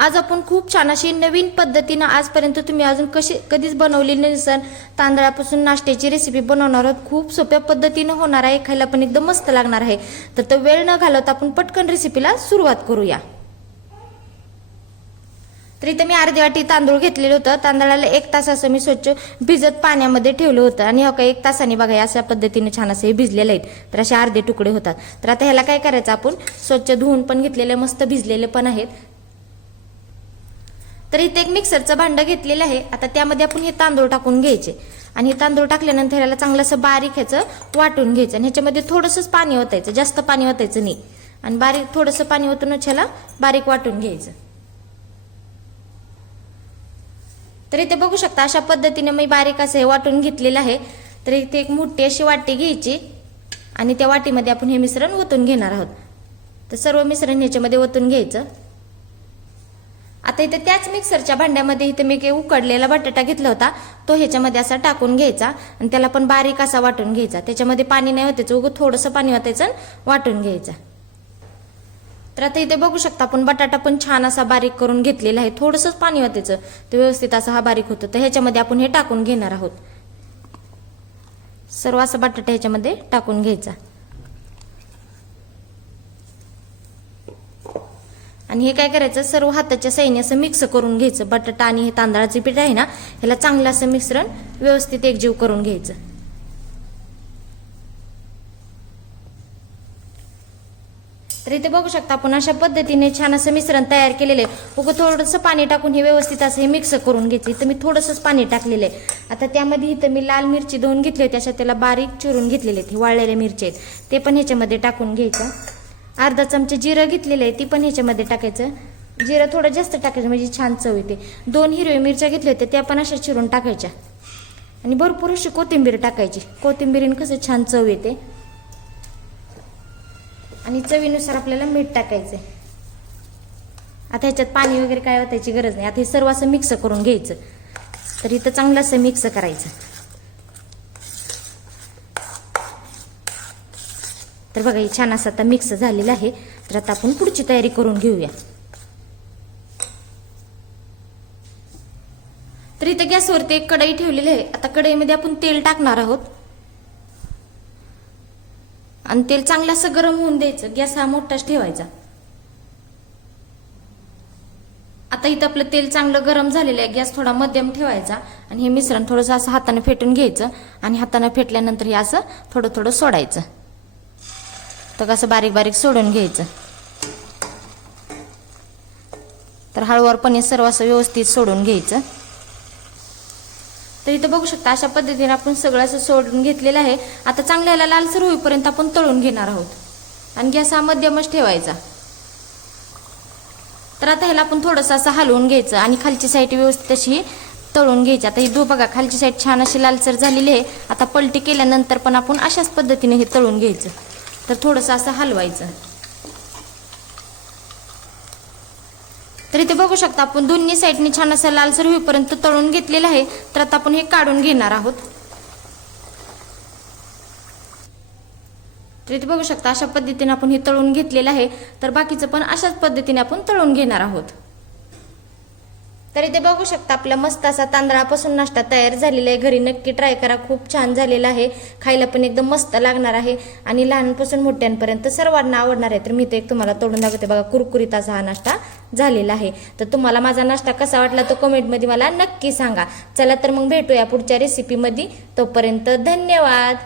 आज आपण खूप छान अशी नवीन पद्धतीने आजपर्यंत तुम्ही अजून कधीच बनवलेली नसेल तांदळापासून नाश्त्याची रेसिपी बनवणार आहोत। खूप सोप्या पद्धतीने होणार आहे, खायला पण एकदम मस्त लागणार आहे। तर वेळ न घालवता आपण पटकन रेसिपीला सुरुवात करूया। तर इथे मी अर्धी वाटी तांदूळ घेतलेलं होतं। तांदळाला 1 तास असं मी स्वच्छ भिजत पाण्यामध्ये ठेवलं होतं आणि हो का 1 तासाने बघा अशा पद्धतीने छान असे भिजलेले आहेत। तर असे अर्धे तुकडे होतात। तर आता ह्याला काय करायचं, आपण स्वच्छ धुवून पण घेतलेले मस्त भिजलेले पण आहेत। तर इथे एक मिक्सरचं भांडं घेतलेलं आहे। आता त्यामध्ये आपण हे तांदूळ टाकून घ्यायचे आणि हे तांदूळ टाकल्यानंतर ह्याला चांगलं असं बारीक ह्याचं वाटून घ्यायचं आणि ह्याच्यामध्ये थोडंसंच पाणी ओतायचं, जास्त पाणी ओतायचं नाही आणि बारीक थोडंसं पाणी ओतूनच ह्याला बारीक वाटून घ्यायचं। तर इथे बघू शकता अशा पद्धतीने मी बारीक असं हे वाटून घेतलेलं आहे। तर इथे एक मोठी अशी वाटी घ्यायची आणि त्या वाटीमध्ये आपण हे मिश्रण ओतून घेणार आहोत। तर सर्व मिश्रण ह्याच्यामध्ये ओतून घ्यायचं। आता इथे त्याच मिक्सरच्या भांड्यामध्ये इथे मी उकडलेला बटाटा घेतला होता, तो ह्याच्यामध्ये असा टाकून घ्यायचा आणि त्याला पण बारीक असा वाटून घ्यायचा। त्याच्यामध्ये पाणी नाही ओतायचं, उगाच थोडंसं पाणी ओतायचं वाटून घ्यायचं। तर आता इथे बघू शकता आपण बटाटा पण छान असा बारीक करून घेतलेला आहे। थोडंसंच पाणी ओतायचं, ते व्यवस्थित असा हा बारीक होतो। तर ह्याच्यामध्ये आपण हे टाकून घेणार आहोत। सर्व असा बटाटा ह्याच्यामध्ये टाकून घ्यायचा आणि हे काय करायचं, सर्व हाताच्या साहाय्याने असं मिक्स करून घ्यायचं। बटाटा आणि हे तांदळाचे पीठ आहे ना, ह्याला चांगलं असं मिश्रण व्यवस्थित एकजीव करून घ्यायचं। तर इथे बघू शकता आपण अशा पद्धतीने छान असं मिश्रण तयार केलेलं आहे। उगं थोडंसं पाणी टाकून हे व्यवस्थित असं हे मिक्स करून घ्यायचं। इथं मी थोडंसंच पाणी टाकलेलं आहे। आता त्यामध्ये इथं मी लाल मिरची 2 घेतली होती, अशा त्याला बारीक चिरून घेतलेले आहेत। हे वाळलेल्या मिरची आहेत, ते पण ह्याच्यामध्ये टाकून घ्यायचं। अर्धा चमचा जिरं घेतलेलं आहे, ती पण ह्याच्यामध्ये टाकायचं। जिरं थोडं जास्त टाकायचं म्हणजे छान चव येते। 2 हिरव्या मिरच्या घेतल्या होत्या, त्या पण अशा चिरून टाकायच्या आणि भरपूर अशी कोथिंबीर टाकायची। कोथिंबीरीने कसं छान चव येते आणि चवीनुसार आपल्याला मीठ टाकायचंय। आता ह्याच्यात पाणी वगैरे काय ओतायची गरज नाही। आता हे सर्व असं मिक्स करून घ्यायचं। तर इथं चांगलं असं मिक्स करायचं। तर बघा हे छान असं आता मिक्स झालेलं आहे। तर आता आपण पुढची तयारी करून घेऊया। तर इथे गॅसवरती एक कढई ठेवलेली आहे। आता कढईमध्ये आपण तेल टाकणार आहोत आणि तेल चांगलं असं गरम होऊन द्यायचं। गॅस हा मोठाच ठेवायचा। आता इथं आपलं तेल चांगलं गरम झालेलं आहे, गॅस थोडा मध्यम ठेवायचा आणि हे मिश्रण थोडंसं असं हाताने फेटून घ्यायचं आणि हाताने फेटल्यानंतर हे असं थोडं थोडं सोडायचं। तर असं बारीक बारीक सोडून घ्यायचं। तर हळूवारपणे सर्व असं व्यवस्थित सोडून घ्यायचं। तर इथं बघू शकता अशा पद्धतीने आपण सगळं असं सोडून घेतलेलं आहे। आता चांगल्याला लालसर होईपर्यंत आपण तळून घेणार आहोत आणि गॅस हा मध्यमच ठेवायचा। तर आता ह्याला आपण थोडंसं असं हलवून घ्यायचं आणि खालची साईड व्यवस्थित अशी तळून घ्यायची। आता ही बघा खालची साईड छान अशी लालसर झालेली आहे। आता पलटी केल्यानंतर पण आपण अशाच पद्धतीने हे तळून घ्यायचं। तर थोडंसं असं हलवायचं। तर इथे बघू शकता आपण दोन्ही साईडने छान असं लालसर होईपर्यंत तळून घेतलेलं आहे। तर आता आपण हे काढून घेणार आहोत। तर इथे बघू शकता अशा पद्धतीने आपण हे तळून घेतलेलं आहे। तर बाकीचं पण अशाच पद्धतीने आपण तळून घेणार आहोत। तर इथे बघू शकता आपला मस्त असा तांदळापासून नाश्ता तयार झालेला आहे। घरी नक्की ट्राय करा, खूप छान झालेला आहे। खायला पण एकदम मस्त लागणार आहे आणि लहानपासून मोठ्यांपर्यंत सर्वांना आवडणार आहे। तर मी ते एक तुम्हाला तोडून दाखवते बघा, कुरकुरीत असा हा नाश्ता झालेला आहे। तर तुम्हाला माझा नाश्ता कसा वाटला तो कमेंटमध्ये मला नक्की सांगा। चला तर मग भेटूया पुढच्या रेसिपीमध्ये। तोपर्यंत धन्यवाद।